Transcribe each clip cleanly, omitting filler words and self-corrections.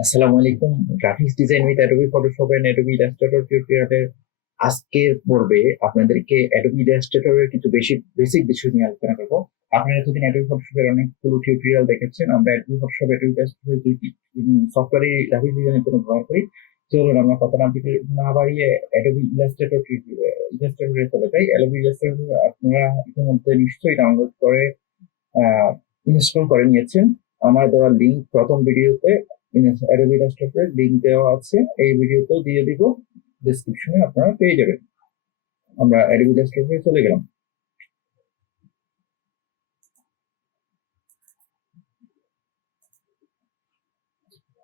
আসসালামু আলাইকুম। Graphics design with Adobe Photoshop and Adobe Illustrator টিউটোরিয়ালের আজকের পর্বে আপনাদেরকে অ্যাডোবি ইলাস্ট্রেটরের কিছু বেসিক বিষয় নিয়ে আলোচনা করবো। আপনারা এতদিন অ্যাডোবি ফটোশপের অনেকগুলো টিউটোরিয়াল দেখেছেন। আমরা অ্যাডোবি ফটোশপ, অ্যাডোবি ইলাস্ট্রেটর দুইটি সফটওয়্যারে গ্রাফিক্স ডিজাইনের জন্য ব্যবহার করি। চলুন আমরা কথা না বাড়িয়ে অ্যাডোবি ইলাস্ট্রেটরে চলে যাই। অ্যাডোবি ইলাস্ট্রেটর আপনারা ইতিমধ্যে নিশ্চয়ই ডাউনলোড করে ইনস্টল করে নিয়েছেন। আমার দেওয়া লিঙ্ক প্রথম ভিডিওতে অ্যাডোবি ইলাস্ট্রেটরের লিঙ্ক দেওয়া আছে, এই ভিডিওতেও দিয়ে দিব, ডেসক্রিপশনে আপনারা পেয়ে যাবেন। আমরা অ্যাডোবি ইলাস্ট্রেটরে চলে গেলাম।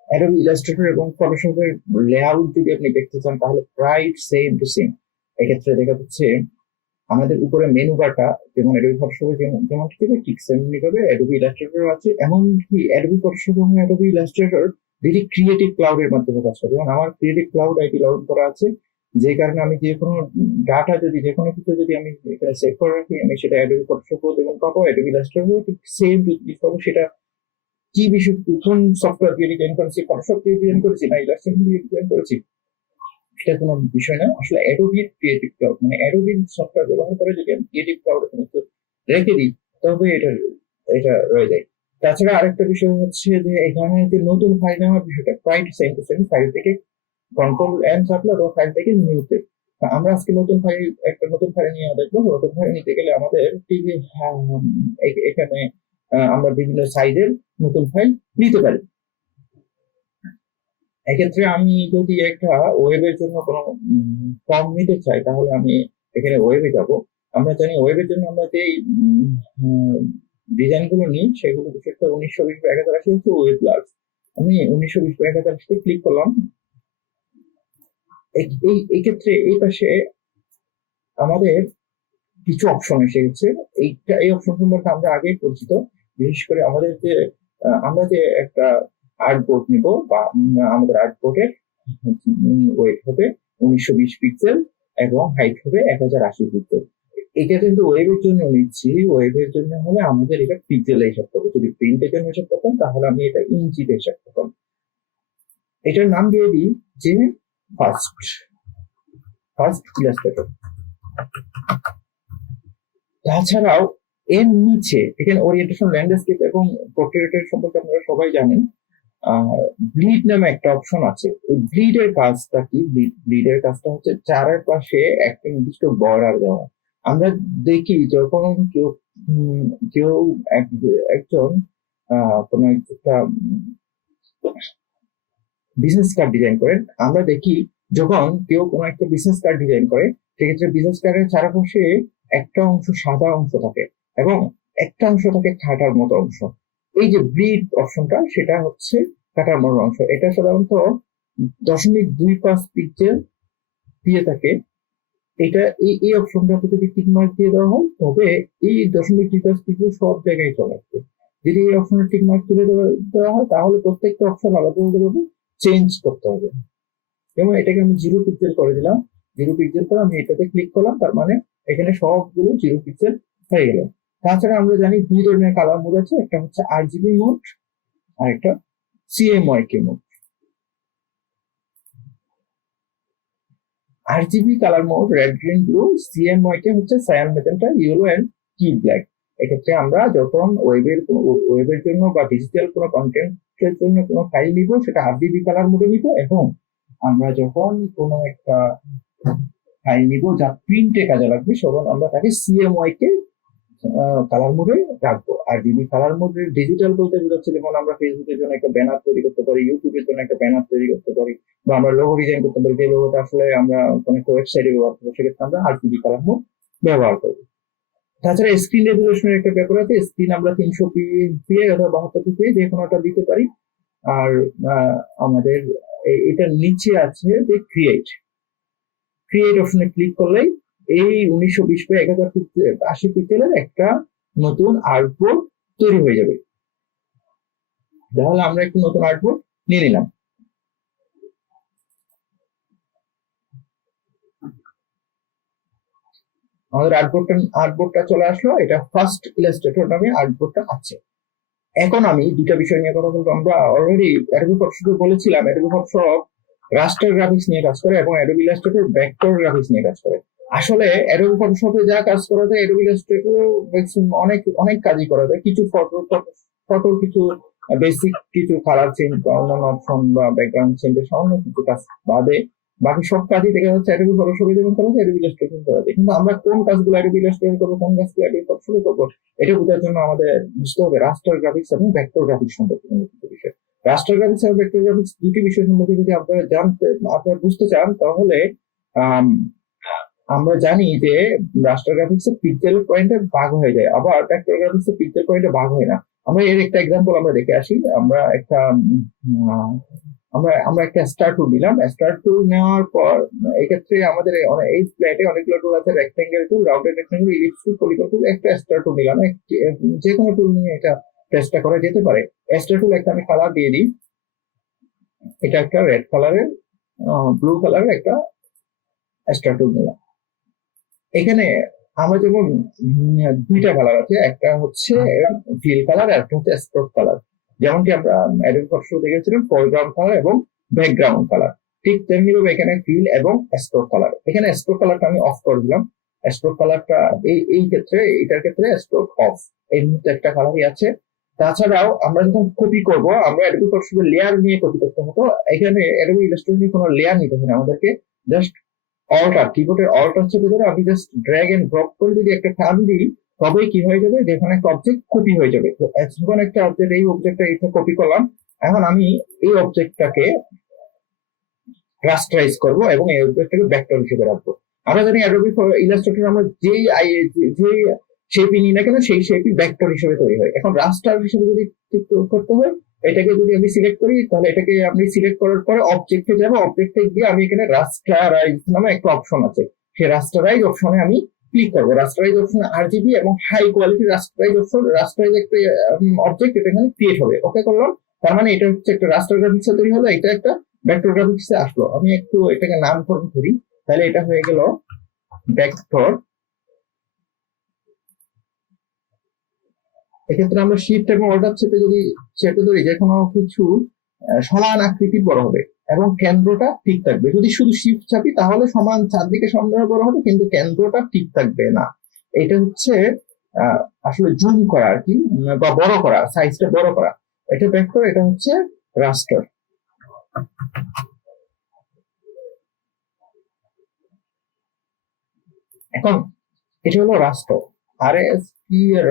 অ্যাডোবি ইলাস্ট্রেটর এবং ফটোশপের লেআউট যদি আপনি দেখতে চান তাহলে প্রায় সেম টু সেম। এক্ষেত্রে দেখা যাচ্ছে আমাদের উপরে মেনু বারটা যেমন অ্যাডোবি ফটোশপে যেমন ঠিক সেমনি ভাবে অ্যাডোবি ইলাস্ট্রেটর আছে। এমনকি অ্যাডোবি ফটোশপ এবং অ্যাডোবি ইলাস্ট্রেটর দুটি ক্রিয়েটিভ ক্লাউডের মাধ্যমে কাজ করে। যেমন আমার ক্রিয়েটিভ ক্লাউড আইডি লগ করা আছে, যে কারণে আমি যে কোনো ডাটা যদি যে কোনো কিছু যদি আমি এখানে সেভ করে রাখি, আমি সেটা অ্যাডোবি ফটোশপ যেমন পাবো, অ্যাডোবি ইলাস্ট্রেটর ঠিক সেম পাবো। সেটা কি বিষয়, কোন সফটওয়্যার দিয়ে ডিজাইন করেছি, ফটোশপ দিয়ে ডিজাইন করেছি না ইলাস্ট্রেটর দিয়ে ডিজাইন করেছি, এটা কোনো বিষয় না। আসলে অ্যাডোবির ক্রিয়েটিভ ক্লাউড মানে অ্যাডোবির সফটওয়্যার ব্যবহার করে যদি আমি ক্রিয়েটিভ ক্লাউড রেখে দিই তবে এটা এটা রয়ে যায়। তাছাড়া আরেকটা বিষয় হচ্ছে যে এখানে যে নতুন ফাইল নেওয়ার বিষয়টা প্রায় সেম টু সেম। ফাইল থেকে কন্ট্রোল এন চাপলে অথবা ফাইল থেকে নিউতে, আমরা আজকে নতুন ফাইল নিয়ে দেখবো। নতুন ফাইল নিতে গেলে আমাদের টিভি এখানে আমরা বিভিন্ন সাইজের নতুন ফাইল নিতে পারি। এক্ষেত্রে আমি যদি একটা ওয়েবের জন্য কোনো ফর্ম নিতে চাই তাহলে আমি এখানে ওয়েবে যাব। আমরা জানি ওয়েবের জন্য আমরা যে ডিজাইন গুলো নিই সেগুলো বিশেষ করে 1920 বা 1080 হচ্ছে ওয়েব লার্জ। আমি 1920 বা 1080 ক্লিক করলাম। এই ক্ষেত্রে এই পাশে আমাদের কিছু অপশন এসে গেছে। এই অপশন সম্পর্কে আমরা আগেই পরিচিত। বিশেষ করে আমাদের যে আমরা যে একটা আর্টবোর্ড নিব বা আমাদের আর্টবোর্ডের ওয়েট হবে 1920 পিক্সেল এবং হাইট হবে 1080 পিক্সেল। এটা কিন্তু ওয়েবের জন্য নিচ্ছি। ওয়েবের জন্য হলে আমাদের এটা পিক্সেলে হিসাব করবো। যদি প্রিন্টের জন্য হিসাব করতাম তাহলে আমি এটা ইঞ্চিতে হিসাব করতাম। এটার নাম দিয়ে দিই যে ফার্স্ট ফার্স্ট ইলাস্ট্রেটর। তাছাড়াও এর নিচে এখানে ওরিয়েন্টেশন, ল্যান্ডস্কেপ এবং পোর্ট্রেটের সম্পর্কে আপনারা সবাই জানেন। ব্লিড নামে একটা অপশন আছে। এই ব্লিডের কাজটা কি? ব্লিডের কাজটা হচ্ছে চারপাশে একটা নির্দিষ্ট বর্ডার দেওয়া। আমরা দেখি যখন কেউ কেউ একজন কোন একটা বিজনেস কার্ড ডিজাইন করেন, আমরা দেখি যখন কেউ কোনো একটা বিজনেস কার্ড ডিজাইন করে সেক্ষেত্রে বিজনেস কার্ডের চারপাশে একটা অংশ সাদা অংশ থাকে এবং একটা অংশ থাকে কাটার মতো অংশ। এই যে ব্লিড অপশনটা সেটা হচ্ছে কাটার মতো অংশ। এটা সাধারণত 0.25 পিক্সেল দিয়ে থাকে। এটা এই অপশনটাতে যদি টিক মার্ক দিয়ে দেওয়া হয় তবে এই 0.25 পিক্সেল সব জায়গায় চলে আসবে। যদি এই অপশনে টিক মার্ক তুলে দেওয়া হয় তাহলে প্রত্যেকটা অপশন আলাদাভাবে চেঞ্জ করতে হবে। যেমন এটাকে আমি 0 পিক্সেল করে দিলাম। 0 পিক্সেল করে আমি এটাতে ক্লিক করলাম, তার মানে এখানে সবগুলো 0 পিক্সেল হয়ে গেল। তাছাড়া আমরা জানি দুই ধরনের কালার মোড আছে, একটা হচ্ছে আরজিবি মোড আর একটা CMYK mode. RGB colour mode red, green, blue. CMYK হচ্ছে সায়ান, মেজেন্টা, ইয়েলো এন্ড কি ব্ল্যাক। এক্ষেত্রে আমরা যখন ওয়েবের জন্য বা ডিজিটাল কোনো কন্টেন্টের জন্য কোনো ফাইল নিব সেটা আরজিবি কালার মোডে নিব, এবং আমরা যখন কোনো একটা ফাইল নিব যা প্রিন্টে কাজে লাগবে তখন আমরা তাকে সিএমওয়াই কে কালার মোডে রাখবো। আর যদি কালার মোডে ডিজিটাল বলতে বোঝাচ্ছে যেমন আমরা ফেসবুকের জন্য একটা ব্যানার তৈরি করতে পারি, ইউটিউবের জন্য একটা ব্যানার তৈরি করতে পারি, বা আমরা লোগো ডিজাইন করতে পারি, যে লোগোটা আসলে আমরা কোনো একটা ওয়েবসাইটে ব্যবহার করবো সেক্ষেত্রে আমরা আরজিবি কালার মোড ব্যবহার করবো। তাছাড়া স্ক্রিন রেজুলেশনের একটা ব্যাপার আছে। স্ক্রিন আমরা 300 ppi অথবা 72 ppi যে কোনো একটা দিতে পারি। আর আমাদের এটার নিচে আছে যে ক্রিয়েট অপশনে ক্লিক করলেই এই 1920 বাই 1080 পিক্সেলের একটা নতুন আর্টবোর্ড তৈরি হয়ে যাবে। তাহলে আমরা একটু নতুন আর্টবোর্ড নিয়ে নিলাম। আমাদের আর্টবোর্ডটা চলে আসলো। এটা ফার্স্ট ইলাস্ট্রেটর নামে আর্টবোর্ডটা আছে। এখন আমি দুটা বিষয় নিয়ে কথা বলবো। আমরা অলরেডি অ্যাডোবি ফটোশপে বলেছিলাম অ্যাডোবি ফটোশপ রাস্টার গ্রাফিক্স নিয়ে কাজ করে এবং অ্যাডোবি ইলাস্ট্রেটর ভেক্টর গ্রাফিক্স নিয়ে কাজ করে। আসলে অ্যাডোবি ফটোশপে যা কাজ করা যায় অ্যাডোবি ইলাস্ট্রেটর অনেক অনেক কাজই করা যায়। কিছু ফটোর কিছু বেসিক কিছু কালার চেঞ্জ বা অন্যান্য অপশন বা ব্যাকগ্রাউন্ড চেঞ্জের সামান্য কিছু কাজ বাদে বাকি সব কাজই দেখা যাচ্ছে অ্যাডোবি ফটোশপে যেমন করা যায় অ্যাডোবি ইলাস্ট্রেটর করা যায়। কিন্তু আমরা কোন কাজগুলো অ্যাডোবি ইলাস্ট্রেটর করবো, কোন কাজগুলো অ্যাডোবি ফটোশপে করবো, এটা বোঝার জন্য আমাদের বুঝতে হবে রাস্টার গ্রাফিক্স এবং ভেক্টর গ্রাফিক্স সম্পর্কে কিছু বিষয়। রাস্টার গ্রাফিক্স এবং ভেক্টর গ্রাফিক্স দুটি বিষয় সম্পর্কে যদি আপনারা বুঝতে চান তাহলে আম, আমরা জানি যে রাস্টার গ্রাফিক্স এর পিক্সেল পয়েন্টে ভাগ হয়ে যায়, আবার ভেক্টর গ্রাফিক্স এর পিক্সেল পয়েন্টে ভাগ হয় না। আমরা এর একটা এক্সাম্পল আমরা দেখে আসি। আমরা একটা আমরা একটা স্টার টুল নিলাম। স্টার টুল নেওয়ার পর এক্ষেত্রে আমাদের এই ফ্ল্যাটে অনেকগুলো টুল আছে, rectangle tool, rounded rectangle, ellipse tool, polygon tool. একটা স্টার টুল নিলাম। যে কোনো টুল নিয়ে এটা চেষ্টা করা যেতে পারে। স্টার টুল একটা আমি কালার দিয়ে দিই। এটা একটা রেড কালারের, ব্লু কালারের একটা স্টার টুল নিলাম। এখানে আমরা যেমন দুইটা কালার আছে, একটা হচ্ছে ফিল কালার আর একটা হচ্ছে স্ট্রোক কালার। যেমনটি আমরা অ্যাডোবি ফটোশপে দেখেছিলাম ফোরগ্রাউন্ড কালার এবং ব্যাকগ্রাউন্ড কালার, ঠিক তেমনি ভাবে এখানে ফিল এবং স্ট্রোক কালার। এখানে স্ট্রোক কালারটা আমি অফ করে দিলাম। স্ট্রোক কালারটা এই ক্ষেত্রে, এটার ক্ষেত্রে স্ট্রোক অফ। এই মুহূর্তে একটা কালারই আছে। তাছাড়াও আমরা যখন কপি করব, আমরা অ্যাডোবি ফটোশপে লেয়ার নিয়ে কপি করতে হতো। এখানে অ্যাডোবি ইলাস্ট্রেটর নিয়ে কোনো লেয়ার নিতে হবে না আমাদেরকে। জাস্ট কিবোর্ডের অল্টার চেপে ধরে আমি জাস্ট ড্র্যাগ এন্ড ড্রপ করে যদি একটা টান দিই, তবেই কি হয়ে যাবে, যেখানে একটা অবজেক্ট কপি হয়ে যাবে। তো এখন একটা অবজেক্ট, এই অবজেক্টটা এটা কপি করলাম। এখন আমি এই অবজেক্টটাকে রাস্টারাইজ করব এবং এই অবজেক্টটাকে ভেক্টর হিসেবে রাখবো। আমরা জানি অ্যাডোবি ইলাস্ট্রেটর আমরা যেই শেপই নিই না কেন সেই শেপই ভেক্টর হিসেবে তৈরি হয়। এখন রাস্টার হিসেবে যদি করতে হয়, এটাকে যদি আমি সিলেক্ট করি তাহলে এটাকে আমি সিলেক্ট করার পরে অবজেক্টে যাবো। অবজেক্টে গিয়ে আমি এখানে রাস্টারাইজ নামে একটা অপশন আছে, সেই রাস্টারাইজ অপশনে আমি ক্লিক করবো। রাস্টারাইজ অপশনে আরজিবি এবং high quality rasterize option, rasterize একটা অবজেক্ট এটা এখানে ক্রিয়েট হবে। ওকে করলাম। তার মানে এটা হচ্ছে একটা রাস্টার গ্রাফিক্স তৈরি হলো, এটা একটা ভেক্টর গ্রাফিক্সে আসলো। আমি একটু এটাকে নামকরণ করি, তাহলে এটা হয়ে গেল ভেক্টর। এক্ষেত্রে আমরা শিফট এবং অল্টার চেপে যদি চেপে ধরি, যে কোনো কিছু সমান আকৃতি বড় হবে এবং কেন্দ্রটা ঠিক থাকবে। যদি শুধু শিফট চাপি তাহলে সমান চারদিকে সমান বড় হবে, কিন্তু কেন্দ্রটা ঠিক থাকবে না। এটা হচ্ছে আসলে জুম করা আর কি, বা বড় করা, সাইজটা বড় করা। এটা ভেক্টর, এটা হচ্ছে রাস্টার। এখন এটা হলো রাস্টার,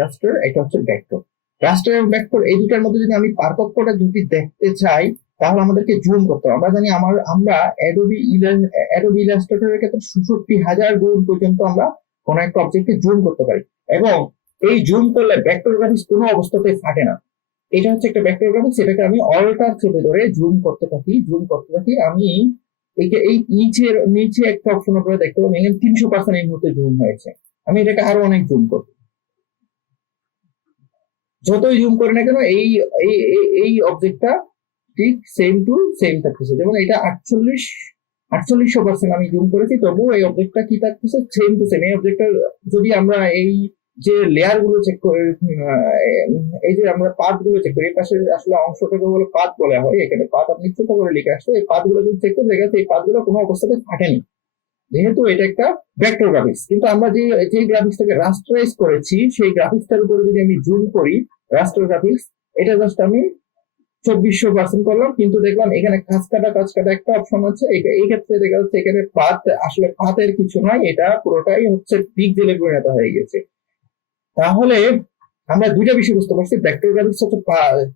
রাস্টার, এটা হচ্ছে ভেক্টর। রাস্টার এবং ভেক্টর এই দুটার মধ্যে যদি আমি পার্থক্যটা যদি দেখতে চাই তাহলে আমাদেরকে জুম করতে হবে। আমরা জানি আমরা অ্যাডোবি ইলাস্ট্রেটরের ক্ষেত্রে ৬৭,০০০ গুণ পর্যন্ত আমরা কোনো একটা অবজেক্টকে জুম করতে পারি, এবং এই জুম করলে ভেক্টর গ্রাফিক্স কোনো অবস্থাতে ফাটে না। এটা হচ্ছে একটা ভেক্টর গ্রাফিক্স। এটাকে আমি অল্টার চেপে ধরে জুম করতে থাকি। আমি এই নিচে একটা অপশন আপনারা দেখতে পাবেন, এখানে ৩০০% এই মুহূর্তে জুম হয়েছে। আমি এটাকে আরো অনেক জুম করব। যতই জুম করে না কেন এই এই এই অবজেক্টটা ঠিক সেম টু সেম থাকতেছে। যেমন এটা ৪৮% আমি জুম করেছি, তবুও এই অবজেক্টটা কি থাকতেছে, সেম টু সেম। এই অবজেক্টটা যদি আমরা এই যে লেয়ার গুলো চেক করে, এই যে আমরা পাথ গুলো চেক করি, এই পাশে আসলে অংশটাকে বলে পাথ বলা হয়। এখানে পাথ আপনি ছোট করে লিখে আসছে, এই পাথ গুলো যদি চেক করে দেখা যাচ্ছে এই পাথ গুলো কোনো অবস্থাতে ফাটেনি, যেহেতু এটা একটা ভেক্টর গ্রাফিক্স। কিন্তু আমরা যে গ্রাফিক্সটাকে রাস্টারাইজ করেছি সেই গ্রাফিক্সটার উপরে যদি আমি জুম করি, রাস্টার গ্রাফিক্স, এটা জাস্ট আমি ২৪০০% করলাম, কিন্তু দেখলাম এখানে কাজ কাটা একটা অপশন আছে। এই ক্ষেত্রে দেখা যাচ্ছে এখানে পাথ, আসলে পাথের কিছু নয়, এটা পুরোটাই হচ্ছে পিক্সেলে পরিণত হয়ে গেছে। তাহলে আমরা দুইটা বিষয় বুঝতে পারছি, ভেক্টর গ্রাফিক্স হচ্ছে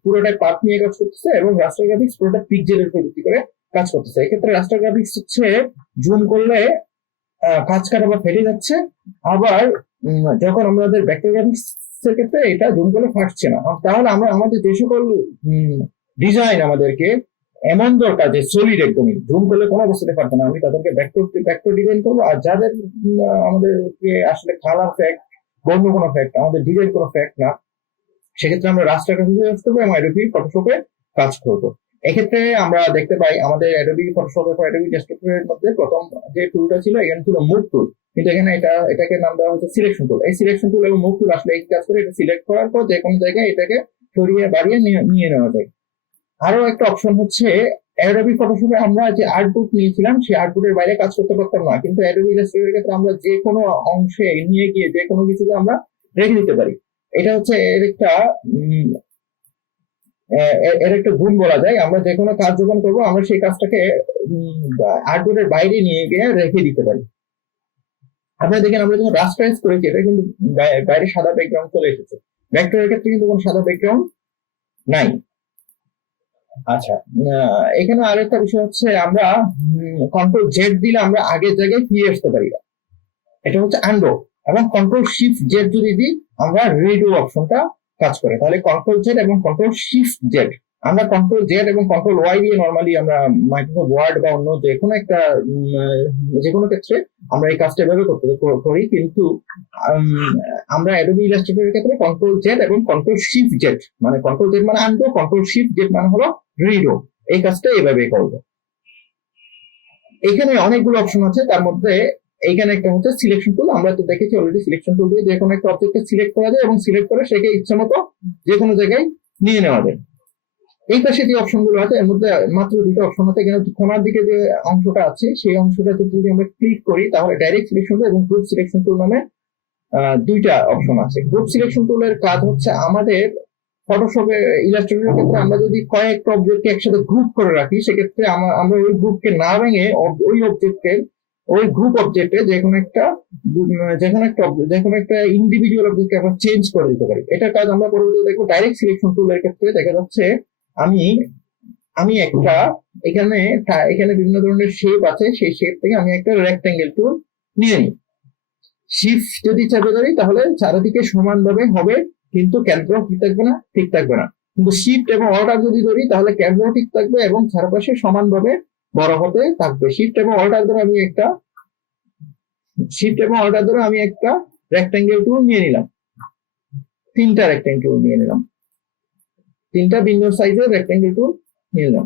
পুরোটাই পাথ নিয়ে কাজ করতেছে এবং রাস্টার গ্রাফিক্স পুরোটা পিক্সেলের উপর ভিত্তি করে কাজ করতেছে। এক্ষেত্রে রাস্টার গ্রাফিক্স হচ্ছে জুম করলে কাজ কাটা বা ফেটে যাচ্ছে, আবার যখন আমাদের ভেক্টর গ্রাফিক্স এর ক্ষেত্রে এটা জুম করলে ফাটছে না। তাহলে আমরা আমাদের যে সকল ডিজাইন আমাদেরকে এমন দরকার যে সলিড একদমই জুম করলে কোনো অবস্থাতে ফাটবে না, আমি তাদেরকে ভেক্টর ডিজাইন করবো। আর যাদের আমাদেরকে আসলে কালার ফ্যাক্ট, বন্য কোনো ফ্যাক্ট, আমাদের ডিজাইন কোনো ফ্যাক্ট না, সেক্ষেত্রে আমরা রাস্টার গ্রাফিক্স ইউজ করবো এবং অ্যাডোবি ফটোশপে কাজ করবো। এক্ষেত্রে আমরা দেখতে পাই আমাদের অ্যাডোবি ফটোশপ এবং অ্যাডোবি ডেস্কটপের মধ্যে প্রথম যে টুলটা ছিল এখানে ছিল মুভ টুল, কিন্তু এখানে এটাকে নাম দেওয়া হচ্ছে সিলেকশন টুল। এই সিলেকশন টুল এবং মুভ টুল আসলে এই কাজ করে, এটা সিলেক্ট করার পর যে কোনো জায়গায় এটাকে সরিয়ে বাড়িয়ে নিয়ে নেওয়া যায়। আরো একটা অপশন হচ্ছে অ্যাডোবি ফটোশপে আমরা যে আর্টবুক নিয়েছিলাম সেই আর্টবুকের বাইরে কাজ করতে পারতাম না, কিন্তু অ্যাডোবি ইলাস্ট্রেটরের ক্ষেত্রে আমরা যে কোনো অংশে নিয়ে গিয়ে যে কোনো কিছুকে আমরা রেখে দিতে পারি। এটা হচ্ছে এর একটা গুণ বলা যায়। আমরা যে কোনো কাজ যখন করবো আমরা সেই কাজটাকে আর্টবোর্ডের বাইরে নিয়ে গিয়ে রেখে দিতে পারি। আপনারা দেখেন আমরা যখন রাস্টারাইজ করেছি এটা কিন্তু বাইরে সাদা ব্যাকগ্রাউন্ড চলে এসেছে, ভেক্টরের ক্ষেত্রে কিন্তু কোনো সাদা ব্যাকগ্রাউন্ড নাই। আচ্ছা, এখানে আরেকটা বিষয় হচ্ছে আমরা কন্ট্রোল জেড দিলে আমরা আগের জায়গায় ফিরে আসতে পারি না, এটা হচ্ছে আনডো। এবং কন্ট্রোল শিফট জেড যদি দিই আমরা রিডো অপশনটা কাজ করে। তাহলে কন্ট্রোল জেড এবং কন্ট্রোল শিফট জেড, আমরা কন্ট্রোল জেড এবং কন্ট্রোল ওয়াই দিয়ে নর্মালি আমরা মাইক্রোসফট ওয়ার্ড বা অন্য যে কোনো ক্ষেত্রে আমরা এই কাজটা এভাবে করি, কিন্তু আমরা অ্যাডোবি ইলাস্ট্রেটরের ক্ষেত্রে কন্ট্রোল জেড এবং কন্ট্রোল শিফট জেড, মানে কন্ট্রোল জেড মানে আনডো, কন্ট্রোল শিফট জেড মানে হলো রিডো, এই কাজটা এভাবে করবো। এখানে অনেকগুলো অপশন আছে, তার মধ্যে এইখানে একটা হচ্ছে সিলেকশন টুল। আমরা তো দেখেছি অলরেডি সিলেকশন টুল দিয়ে যে কোনো একটা অবজেক্টকে সিলেক্ট করা যায় এবং সিলেক্ট করে সেকে ইচ্ছা মতো যে কোনো জায়গায় নিয়ে নেওয়া যায়। এই পাশে যে অপশন গুলো আছে এর মধ্যে মাত্র দুটো অপশন আছে। এখানে কোনার দিকে যে অংশটা আছে সেই অংশটাতে যদি আমরা ক্লিক করি তাহলে ডাইরেক্ট সিলেকশন টুল এবং গ্রুপ সিলেকশন টুল নামে দুইটা অপশন আছে। গ্রুপ সিলেকশন টুলের কাজ হচ্ছে আমাদের ফটোশপে ইলাস্ট্রেটরের ক্ষেত্রে আমরা যদি কয়েকটা অবজেক্টকে একসাথে গ্রুপ করে রাখি সেক্ষেত্রে আমরা ওই গ্রুপকে না ভেঙে ওই গ্রুপ অবজেক্টে যে কোনো একটা ইন্ডিভিজুয়াল অবজেক্টকে আমরা চেঞ্জ করে দিতে পারি। এটার কাজ আমরা পরবর্তীতে দেখবো। ডাইরেক্ট সিলেকশন টুলের ক্ষেত্রে দেখা যাচ্ছে আমি একটা এখানে বিভিন্ন ধরনের শেপ আছে, সেই শেপ থেকে আমি একটা রেক্টেঙ্গেল টুল নিয়ে নিই। শিফট যদি চেপে ধরি তাহলে চারিদিকে সমানভাবে হবে, কিন্তু কেন্দ্র ঠিক থাকবে না। কিন্তু শিফট এবং অল্টার যদি ধরি তাহলে কেন্দ্র ঠিক থাকবে এবং চারপাশে সমানভাবে বড় হতে থাকবে। শিফট এবং অল্টার ধরে আমি একটা রেক্টেঙ্গেল টুল নিয়ে নিলাম, তিনটা রেক্টেঙ্গেল টুল নিয়ে নিলাম, তিনটা ভিন্ন সাইজের রেক্টেঙ্গেল টুল নিয়ে নিলাম।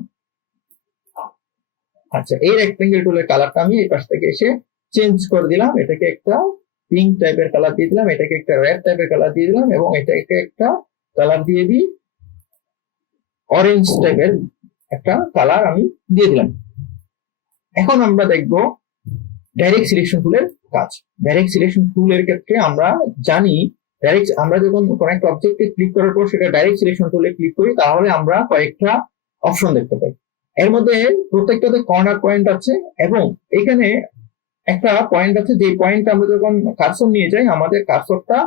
আচ্ছা, এই রেক্টেঙ্গেল টুলের কালারটা আমি এই পাশ থেকে এসে চেঞ্জ করে দিলাম। এটাকে একটা পিঙ্ক টাইপের কালার দিয়ে দিলাম, এটাকে একটা রেড টাইপের কালার দিয়ে দিলাম এবং এটাকে একটা কালার দিয়ে দিই অরেঞ্জ টাইপের একটা কালার আমি দিয়ে দিলাম। এখন আমরা দেখব ডাইরেক্ট সিলেকশন টুলের কাজ। ডাইরেক্ট সিলেকশন টুলের ক্ষেত্রে আমরা জানি আমরা যখন কোন একটা অবজেক্টে ক্লিক করার পর সেটা ডাইরেক্ট সিলেকশন টুলে ক্লিক করি তাহলে আমরা কয়েকটা অপশন দেখতে পাই। এর মধ্যে প্রত্যেকটাতে কর্নার পয়েন্ট আছে এবং এখানে একটা পয়েন্ট আছে যে পয়েন্ট আমরা যখন কার্সর নিয়ে যাই আমাদের কার্সরটা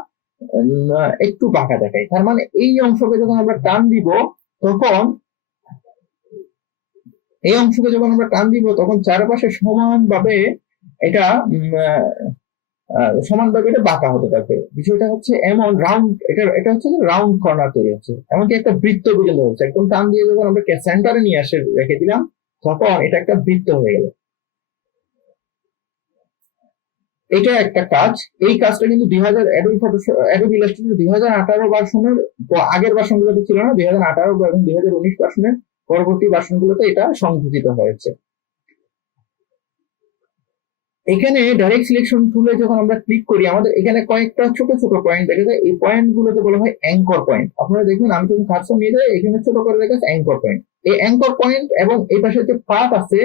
একটু বাঁকা দেখায়। তার মানে এই অংশকে যখন আমরা টান দিব তখন চারপাশে সমানভাবে এটা বাঁকা হতে থাকবে। বিষয়টা হচ্ছে এমন রাউন্ড, এটা হচ্ছে রাউন্ড কর্নার তৈরি হচ্ছে, এমনকি একটা বৃত্ত পর্যন্ত হচ্ছে। একদম টান দিয়ে যখন আমরা সেন্টারে নিয়ে রেখে দিলাম তখন এটা একটা বৃত্ত হয়ে গেল। এটা একটা কাজ। এই কাজটা কিন্তু অ্যাডোবি ইলাস্ট্রেটর 2018 ভার্সনের আগের ভার্সনগুলোতে ছিল না, 2018 এবং 2019 ভার্সনের পরবর্তী ভার্সনগুলোতে এটা সংযোজিত হয়েছে। এখানে ডাইরেক্ট সিলেকশন টুলে যখন আমরা ক্লিক করি আমাদের এখানে কয়েকটা ছোট ছোট পয়েন্ট দেখা যায়। এই পয়েন্ট গুলোকে বলা হয় অ্যাঙ্কর পয়েন্ট। আপনারা দেখবেন আমি যখন কার্সর নিয়ে যাই এখানে ছোট করে দেখা যাচ্ছে অ্যাঙ্কর পয়েন্ট। এই অ্যাঙ্কর পয়েন্ট এবং এই পাশে যে পাথ আছে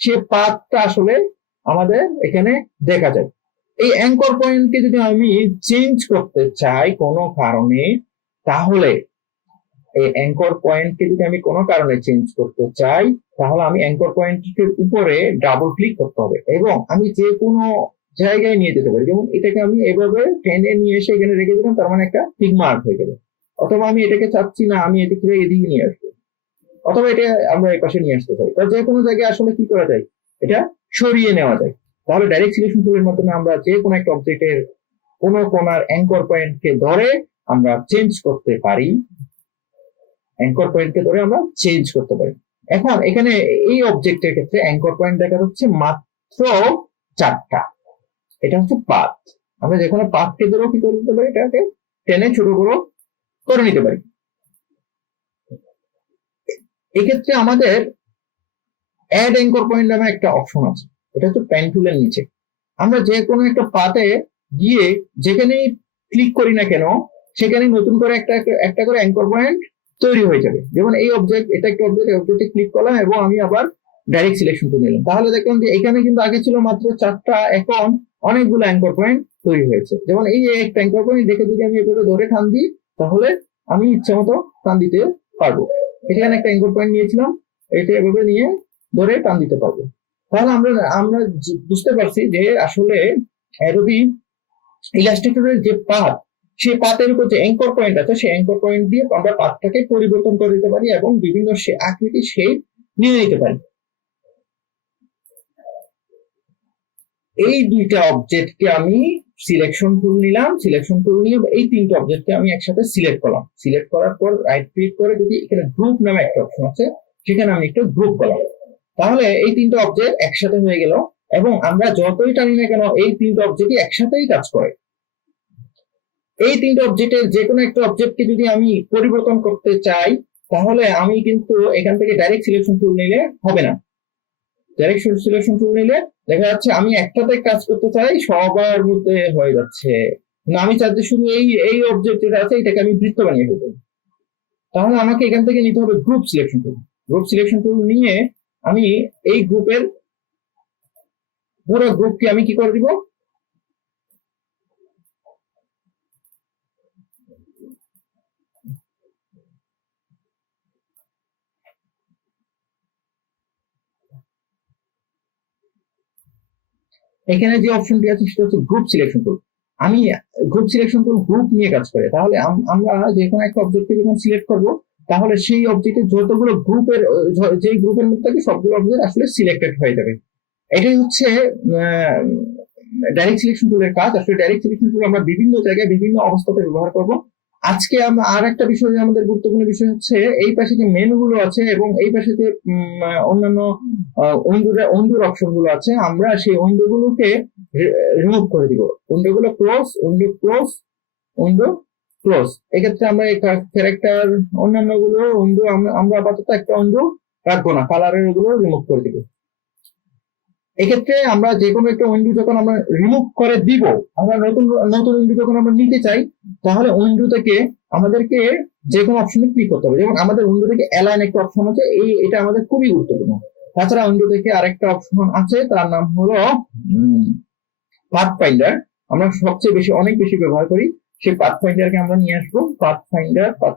সেই পাথটা আসলে আমাদের এখানে দেখা যায়। এই অ্যাঙ্কর পয়েন্টকে যদি আমি চেঞ্জ করতে চাই কোনো কারণে তাহলে এই অ্যাঙ্কর পয়েন্টকে যদি আমি কোনো কারণে চেঞ্জ করতে চাই তাহলে আমি অ্যাঙ্কর পয়েন্টের উপরে ডাবল ক্লিক করতে হবে এবং আমি যে কোনো জায়গায় নিয়ে যেতে পারি। যেমন এটাকে আমি এভাবে টেনে নিয়ে এসে এখানে রেখে দিলাম, তার মানে একটা টিক মার্ক হয়ে গেল। অথবা আমি এটাকে চাচ্ছি না, আমি এদিকে নিয়ে আসবো, অথবা এটা আমরা এই পাশে নিয়ে আসতে চাই। তো যে কোনো জায়গায় আসলে কি করা যায়, এটা সরিয়ে নেওয়া যায়। তাহলে ডাইরেক্ট সিলেকশন টুলের মাধ্যমে আমরা যে কোনো একটা অবজেক্টের কোনো কোনার অ্যাঙ্কর পয়েন্টকে ধরে আমরা চেঞ্জ করতে পারি। এখন এখানে এই অবজেক্টের ক্ষেত্রে অ্যাঙ্কর পয়েন্ট দেখা যাচ্ছে মাত্র 4টা। এটা হচ্ছে পাথ। আমরা যে কোনো পাথকে ধরেও কি করে দিতে পারি, এটাকে টেনে ছোট বড় করে নিতে পারি। এক্ষেত্রে আমাদের অ্যাড অ্যাঙ্কর পয়েন্ট নামে একটা অপশন আছে, এটা হচ্ছে পেন টুলের নিচে। আমরা যে কোনো একটা পাথে গিয়ে যেখানেই ক্লিক করি না কেন সেখানে নতুন করে একটা করে অ্যাঙ্কর পয়েন্ট তৈরি হয়ে যাবে। যেমন এই অবজেক্ট, এটা একটা অবজেক্ট, অবজেক্টে ক্লিক করলাম এবং আমি আবার ডাইরেক্ট সিলেকশন টুল নিলাম। তাহলে দেখলাম যে এখানে কিন্তু আগে ছিল মাত্র 4টা, এখন অনেকগুলো অ্যাঙ্কর পয়েন্ট তৈরি হয়েছে। যেমন এই একটা অ্যাঙ্কর পয়েন্ট দেখে যদি আমি এভাবে ধরে টান দিই, তাহলে আমি ইচ্ছা মতো টান দিতে পারবো। এখানে একটা অ্যাঙ্কর পয়েন্ট নিয়েছিলাম, এটা এভাবে নিয়ে ধরে টান দিতে পারবো। তাহলে আমরা আমরা বুঝতে পারছি যে আসলে অ্যাডোবি ইলাস্ট্রেটরের যে পাথ, সেই পাথের উপর যে অ্যাঙ্কর পয়েন্ট আছে, সেই অ্যাঙ্কর পয়েন্ট দিয়ে আমরা পাথটাকে পরিবর্তন করে দিতে পারি এবং বিভিন্ন আকৃতি শেপ নিয়ে নিতে পারি। এই দুইটা অবজেক্টকে আমি সিলেকশন টুল নিলাম, সিলেকশন টুল নিয়ে এই 3টা অবজেক্টকে আমি একসাথে সিলেক্ট করলাম। সিলেক্ট করার পর রাইট ক্লিক করে যদি এখানে গ্রুপ নামে একটা অপশন আছে, সেখানে আমি একটা গ্রুপ করলাম। তাহলে এই 3টা অবজেক্ট একসাথে হয়ে গেল এবং আমরা যতই টানি না কেন এই 3টা অবজেক্টই একসাথেই কাজ করে। এই 3টা অবজেক্টের যে কোনো একটা অবজেক্টকে যদি আমি পরিবর্তন করতে চাই, তাহলে আমি কিন্তু এখান থেকে ডাইরেক্ট সিলেকশন টুল নিলে হবে না। ডাইরেক্ট সিলেকশন টুল নিলে দেখা যাচ্ছে আমি একটাতে কাজ করতে চাই, সবার মধ্যে হয়ে যাচ্ছে না। আমি চাচ্ছি শুধু এই অবজেক্ট যেটা আছে এটাকে আমি বৃত্ত বানিয়ে ফেলবো। তাহলে আমাকে এখান থেকে নিতে হবে group selection tool. Group selection tool নিয়ে আমি এই গ্রুপের পুরো গ্রুপকে আমি কি করে দিব, এখানে যে অপশনটি আছে সেটা হচ্ছে গ্রুপ সিলেকশন টুল। আমি গ্রুপ সিলেকশন টুল গ্রুপ নিয়ে কাজ করে। তাহলে আমরা যে কোনো একটা অবজেক্টকে যখন সিলেক্ট করব, তাহলে সেই অবজেক্টের যতগুলো গ্রুপের, যে গ্রুপের মধ্যে থাকে সবগুলো অবজেক্ট আসলে সিলেক্টেড হয়ে যাবে। এটাই হচ্ছে ডাইরেক্ট সিলেকশন টুলের কাজ। আসলে ডাইরেক্ট সিলেকশন টুল আমরা বিভিন্ন জায়গায় বিভিন্ন অবস্থাতে ব্যবহার করব। আজকে আমরা আর একটা বিষয়, আমাদের গুরুত্বপূর্ণ বিষয় হচ্ছে এই পাশে যে মেনুগুলো আছে এবং এই পাশে যে অন্যান্য উইন্ডোর অপশন গুলো আছে, আমরা সেই উইন্ডো গুলোকে রিমুভ করে দিব। উইন্ডো গুলো close, window close, window close. এক্ষেত্রে আমরা ক্যারেক্টার অন্যান্য গুলো উইন্ডো আমরা আপাতত একটা উইন্ডো রাখবো না, কালারের গুলো রিমুভ করে দিব। এক্ষেত্রে আমরা যে কোনো একটা উইন্ডো যখন আমরা রিমুভ করে দিব, আমরা নতুন নতুন উইন্ডো যখন আমরা নিতে চাই, তাহলে উইন্ডো থেকে আমাদেরকে যে কোনো অপশনে ক্লিক করতে হবে। যেমন আমাদের উইন্ডো থেকে অ্যালাইন একটা অপশন আছে, এটা আমাদের খুবই গুরুত্বপূর্ণ। তাছাড়া উইন্ডো থেকে আরেকটা অপশন আছে, তার নাম হলো পাথ ফাইন্ডার। আমরা সবচেয়ে বেশি, অনেক বেশি ব্যবহার করি। সেই পাথ ফাইন্ডারকে আমরা নিয়ে আসবো, পাথ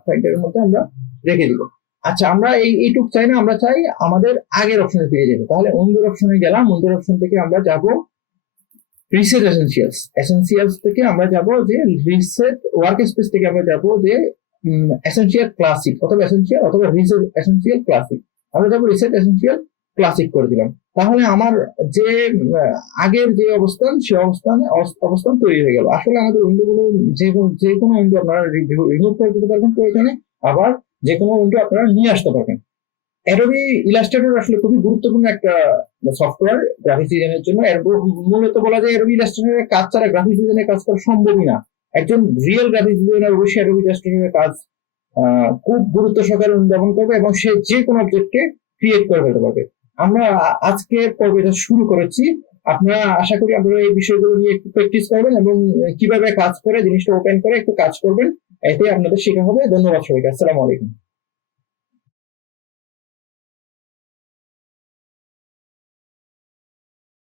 ফাইন্ডারের মধ্যে আমরা রেখে দিব। আচ্ছা, আমরা এইটুক চাই না, আমরা চাই আমাদের আগের অপশনে ফিরে যেতে। তাহলে উইন্ডোর অপশনে গেলাম, উইন্ডোর অপশন থেকে আমরা যাব রিসেট এসেনশিয়ালস থেকে আমরা যাব যে রিসেট ওয়ার্ক স্পেস থেকে আমরা যাব যে এসেনশিয়াল ক্লাসিক, অথবা এসেনশিয়াল অথবা রিসেট এসেনশিয়াল ক্লাসিক। আমরা যাব রিসেট এসেনশিয়াল ক্লাসিক করে দিলাম। তাহলে আমার যে আগের যে অবস্থান, সে অবস্থান তৈরি হয়ে গেল। আসলে আমাদের উইন্ডো গুলো যে কোনো উইন্ডো আপনারা রিমুভ করে দিতে পারবেন প্রয়োজনে, আবার যে কোনো উইন্ডো আপনারা নিয়ে আসতে পারবেন। অ্যাডোবি ইলাস্ট্রেটর আসলে খুবই গুরুত্বপূর্ণ একটা সফটওয়্যার গ্রাফিক্স ডিজাইনের জন্য। মূলত বলা যায় অ্যাডোবি ইলাস্ট্রেটরের কাজ ছাড়া গ্রাফিক্স ডিজাইনের কাজ করা সম্ভবই না। একজন রিয়েল গ্রাফিক্স ডিজাইনার অবশ্যই অ্যাডোবি ইলাস্ট্রেটরের কাজ খুব গুরুত্ব সহকারে অনুধাবন করবে এবং সে যে কোনো অবজেক্টকে ক্রিয়েট করে ফেলতে পারবে। আমরা আজকের পর্বটা শুরু করেছি। আপনারা আশা করি আপনারা এই বিষয়গুলো নিয়ে একটু প্র্যাকটিস করবেন এবং কিভাবে কাজ করে জিনিসটা ওপেন করে একটু কাজ করবেন, এতে আপনাদের শেখা হবে। ধন্যবাদ সবাইকে। আসসালামু আলাইকুম।